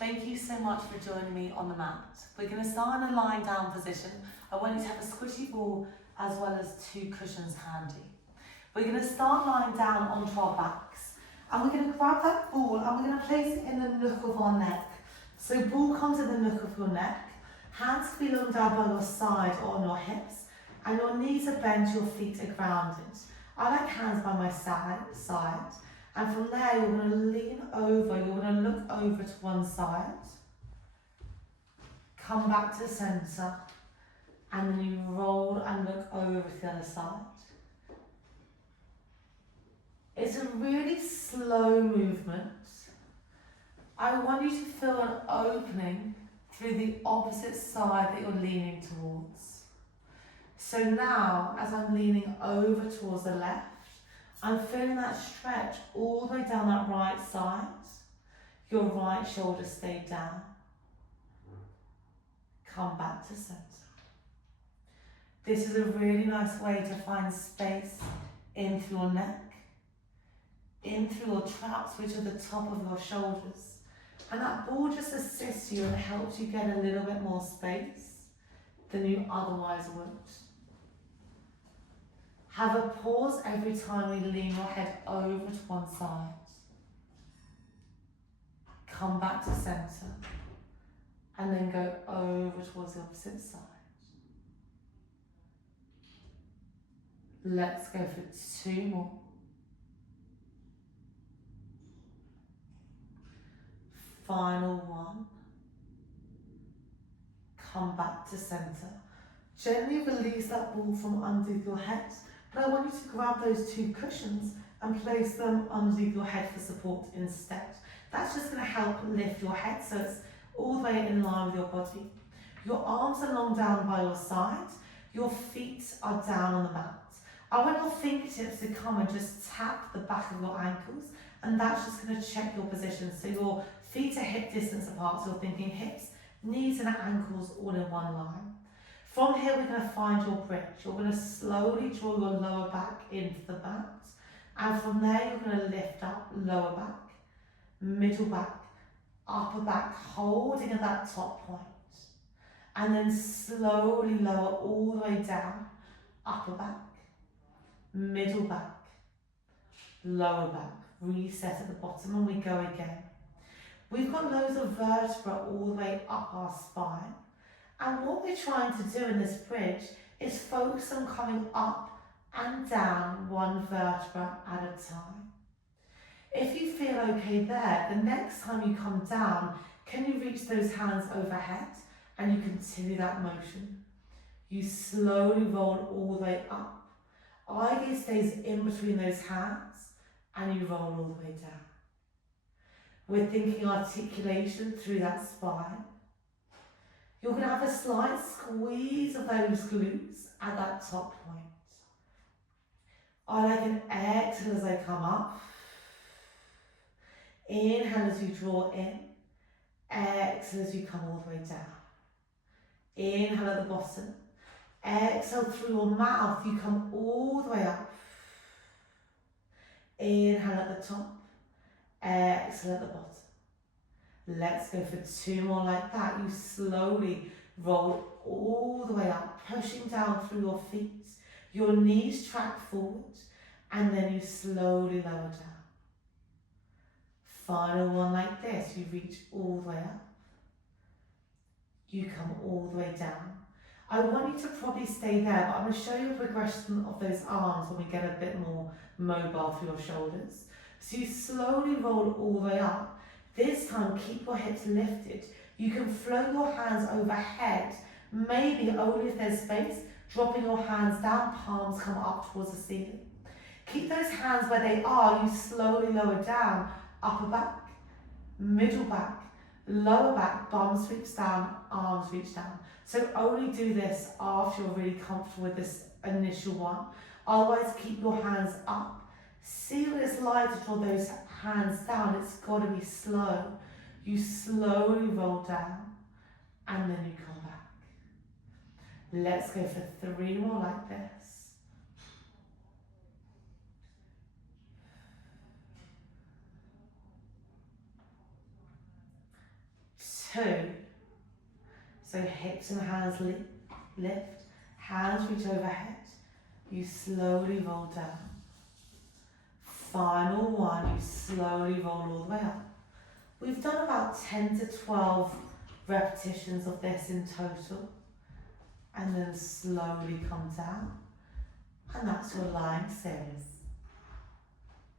Thank you so much for joining me on the mat. We're going to start in a lying down position. I want you to have a squishy ball as well as 2 cushions handy. We're going to start lying down onto our backs, and we're going to grab that ball and we're going to place it in the nook of our neck. So ball comes in the nook of your neck, hands can be long down by your side or on your hips, and your knees are bent, your feet are grounded. I like hands by my side, and from there you're going to lean over, you're going to look over to one side, come back to centre, and then you roll and look over to the other side. It's a really slow movement. I want you to feel an opening through the opposite side that you're leaning towards. So now, as I'm leaning over towards the left, I'm feeling that stretch all the way down that right side. Your right shoulder stay down. Come back to centre. This is a really nice way to find space in through your neck, in through your traps, which are the top of your shoulders. And that ball just assists you and helps you get a little bit more space than you otherwise would. Have a pause every time you lean your head over to one side. Come back to centre. And then go over towards the opposite side. Let's go for 2 more. Final one. Come back to centre. Gently release that ball from underneath your head, but I want you to grab those 2 cushions and place them underneath your head for support instead. That's just going to help lift your head so it's all the way in line with your body. Your arms are long down by your side, your feet are down on the mat. I want your fingertips to come and just tap the back of your ankles, and that's just going to check your position. So your feet are hip distance apart, so you're thinking hips, knees and ankles all in one line. From here we're going to find your bridge. You're going to slowly draw your lower back into the mat, and from there you're going to lift up lower back, middle back, upper back, holding at that top point, and then slowly lower all the way down, upper back, middle back, lower back, reset at the bottom, and we go again. We've got loads of vertebra all the way up our spine, and what we're trying to do in this bridge is focus on coming up and down one vertebra at a time. If you feel okay there, the next time you come down, can you reach those hands overhead and you continue that motion? You slowly roll all the way up. Eye gaze stays in between those hands and you roll all the way down. We're thinking articulation through that spine. You're going to have a slight squeeze of those glutes at that top point. I like an exhale as I come up. Inhale as you draw in. Exhale as you come all the way down. Inhale at the bottom. Exhale through your mouth, you come all the way up. Inhale at the top. Exhale at the bottom. Let's go for 2 more like that. You slowly roll all the way up, pushing down through your feet. Your knees track forward, and then you slowly lower down. Final one like this. You reach all the way up. You come all the way down. I want you to probably stay there, but I'm going to show you a progression of those arms when we get a bit more mobile through your shoulders. So you slowly roll all the way up. This time, keep your hips lifted. You can float your hands overhead, maybe only if there's space, dropping your hands down, palms come up towards the ceiling. Keep those hands where they are. You slowly lower down, upper back, middle back, lower back, bum sweeps down, arms reach down. So only do this after you're really comfortable with this initial one. Otherwise, keep your hands up. See what it's like to draw those hands down. It's got to be slow. You slowly roll down and then you come back. Let's go for 3 more like this. 2. So hips and hands lift, hands reach overhead. You slowly roll down. Final 1, you slowly roll all the way up. We've done about 10 to 12 repetitions of this in total. And then slowly come down. And that's your lying series.